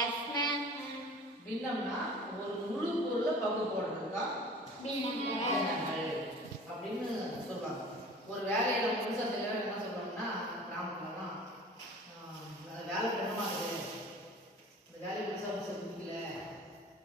Yes ma'am பின்னம்னா ஒரு முழு பொருளை பங்கு போடுறது தான் பின்னங்கள் அப்படின்னு சொல்லுவாங்க. ஒரு வேலையை நம்ம முழுசாக தெரியாமல் என்ன சொல்லுவோம்னா கிராமத்துலலாம் அது வேலை பின்னமாக இருக்குது இந்த வேலையை முழுசாக முழுசாக பிடிக்கல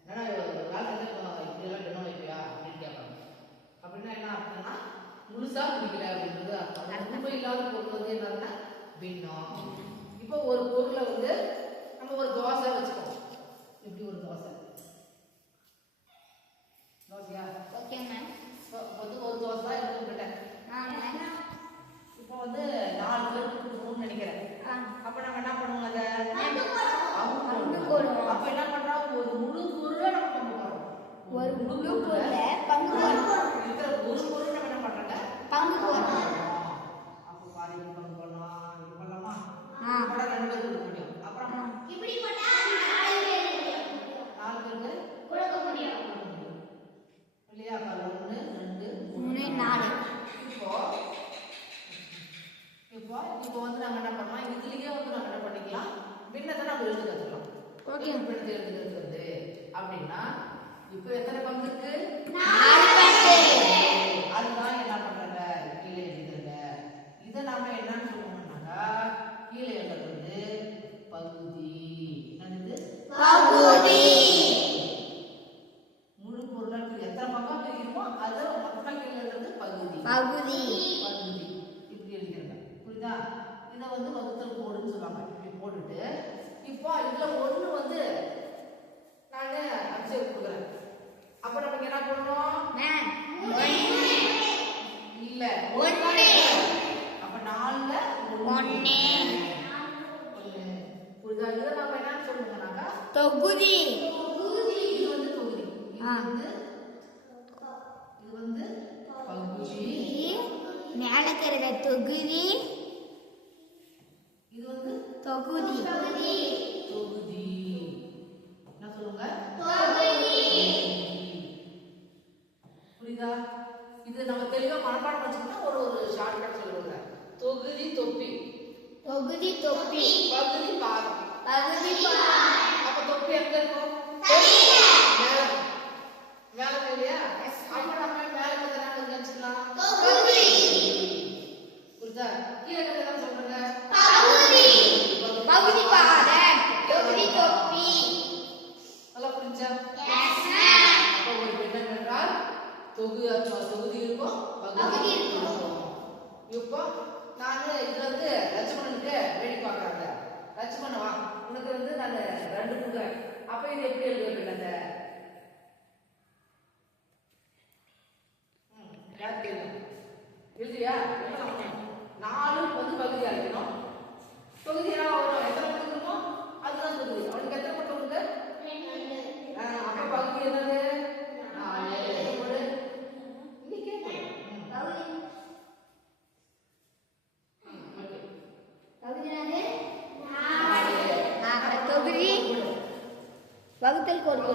என்னடா வேலை செஞ்சால் இப்படியெல்லாம் பின்னம் வைப்பியா அப்படின்னு கேட்பாங்க. அப்படின்னா என்ன அர்த்தம்னா முழுசாக பிடிக்கல அப்படின்றது அர்த்தம். உண்மை இல்லாத பொருள் வந்து என்னன்னா பின்னம். இப்போ ஒரு பொருளை வந்து முக்கியம் பிடித்து எழுதுறது அப்படின்னா இப்போ எத்தனை பங்கு இருக்கு இப்போ இதில் ஒன்று வந்து நான் அபிஷேக் கொடுக்குறேன். அப்போ நமக்கு என்ன பண்ணணும் இல்லை ஒன்று அப்போ நாலில் ஒன்று புரியுதா? நம்ம என்ன சொல்லுங்கனாக்கா தொகுதி. தொகுதி. இது வந்து தொகுதி. இது வந்து இது வந்து பகுதி. மேலே இருக்கிற தொகுதி. இது வந்து தொகுதி. பகுதி தொப்பி பகுதி பாதம் பகுதி பாதம் அப்ப தொப்பி எங்க இருக்கும் அப்ப இது எப்படி எழுதுவீர்கள் அந்த எழுதியா? நாலு பொது பகுதியா இருக்கணும். தொகுதியா তেল করব।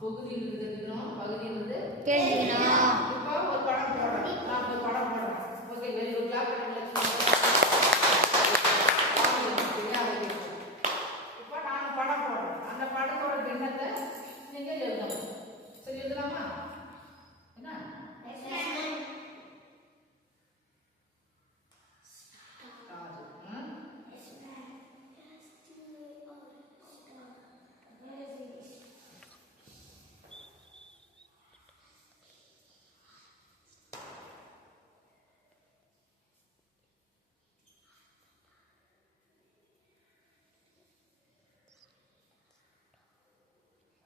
தொகுதி விருதுகிறோம் பகுதி விருது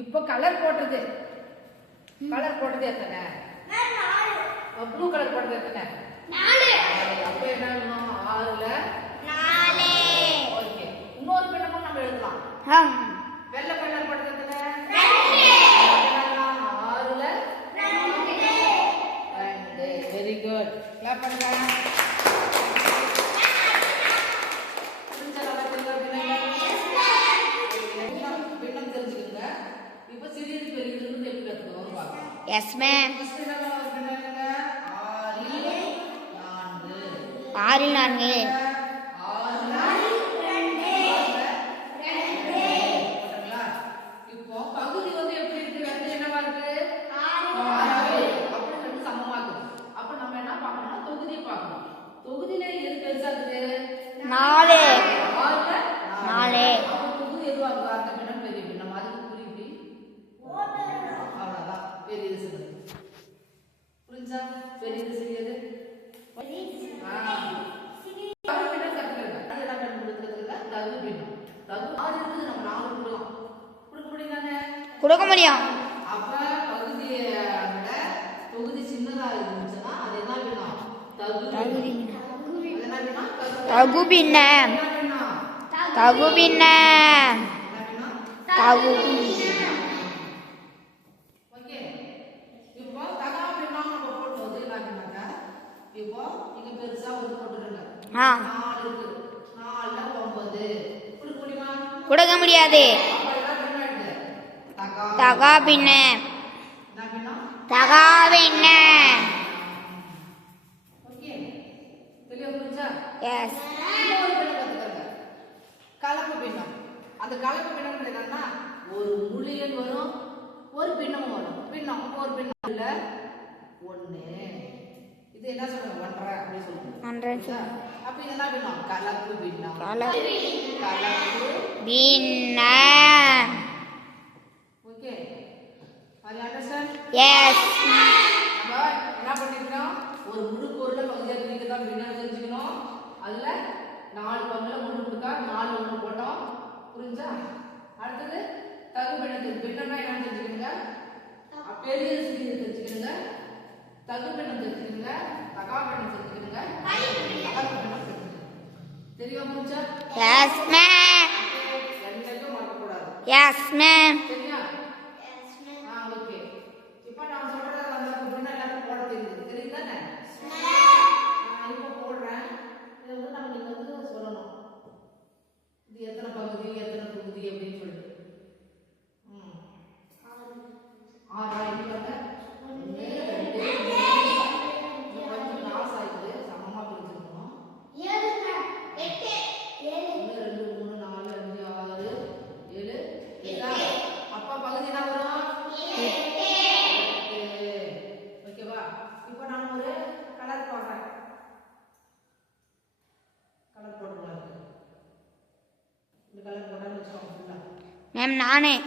இப்போ கலர் போட்டது. கலர் போட்டது எத்தனை? ப்ளூ கலர் போட்டது எத்தனை. அப்போ என்ன எழுதணும்? ஆறுல? ஓகே. இன்னொரு பின்னமும் நம்ம எழுதலாம். வெள்ளை கலர் போட்டது எத்தனை? ஆறுல? ரெண்டு. வெரி குட் கிளாப் பண்ணுங்க. ஆறில் நான்கு போட்டுங்களா? இப்போ பகுதி வந்து எப்படி இருக்கு? ரெண்டு என்னவா இருக்கு? ஆறு. அப்ப ரெண்டு சமமா இருக்கு. அப்ப நம்ம என்ன பார்க்கணும்னா தொகுதியை பார்க்கணும். தொகுதியில எது பெருசா இருக்குது? நாலு ஆறுல நாலு. அப்ப தொகுதி எதுவா இருக்கு? அந்த பின்னம் பெரிய பின்னம். அதுக்கு குறி இப்படி. அவ்வளவுதான். பெரியது சிறியது. புரிஞ்சா? பெரியது சிறியது. ஆ. தகு பின்னம் கத்துக்கிறேங்க. அது என்ன பின்னம் கொடுக்கறதுல? தகு பின்னம். தகு ஆறு இருக்குது, நம்ம நாலு கொடுக்கலாம். கொடுக்க முடியும் அப்ப பகுதியை விட தொகுதி சின்னதா இருந்துச்சுன்னா அது என்ன தகுதி இப்போ இங்க பெருசா ஒரு போட்டுருங்க ஆ இருக்கு நாலுல ஒன்பது கொடுக்க முடியுமா கொடுக்க முடியாது. பின்னம் தகா பின்ன. என்ன தகா பின்ன. எஸ் கலப்பு பின்னம். அந்த கலப்பு பின்னம் என்னன்னா ஒரு முழியன் வரும் ஒரு பின்னமும் வரும். பின்னம் ஒரு பின்னம் இல்ல ஒண்ணு. இது என்ன சொல்றேன் ஒன்றரை அப்படின்னு சொல்லுங்க அது அண்டர்ஸ்டாண்ட் எஸ் என்ன பண்ணிக்கணும் ஒரு முழு பொருளை பகுதியாக பிரிக்க தான் பின்னம் தெரிஞ்சுக்கணும் அதுல நாலு பங்குல முழு கொடுத்தா நாலு ஒன்று போட்டோம். புரிஞ்சா? அடுத்தது தகு பின்னம்னா என்னன்னு தெரிஞ்சுக்கணுங்க? அ, பெரிய சிறியது தெரிஞ்சுக்கணுங்க. தகு பின்னம் தெரிஞ்சுக்கணுங்க. தகா பின்னம் தெரியவா புரிஞ்சா எஸ் மேம் மறக்கக்கூடாது எஸ் மேம் சரியா ஆ ஓகே இப்போ நான் சொல்றது அந்த பின்னம் எல்லாரும் போட தெரியுது தெரியுதானே நான் இப்போ போடுறேன் இது வந்து நம்ம நீங்க வந்து சொல்லணும் இது எத்தனை பகுதி எத்தனை தொகுதி அப்படின்னு சொல்லிட்டு ம் ஆறா மேம் நானே.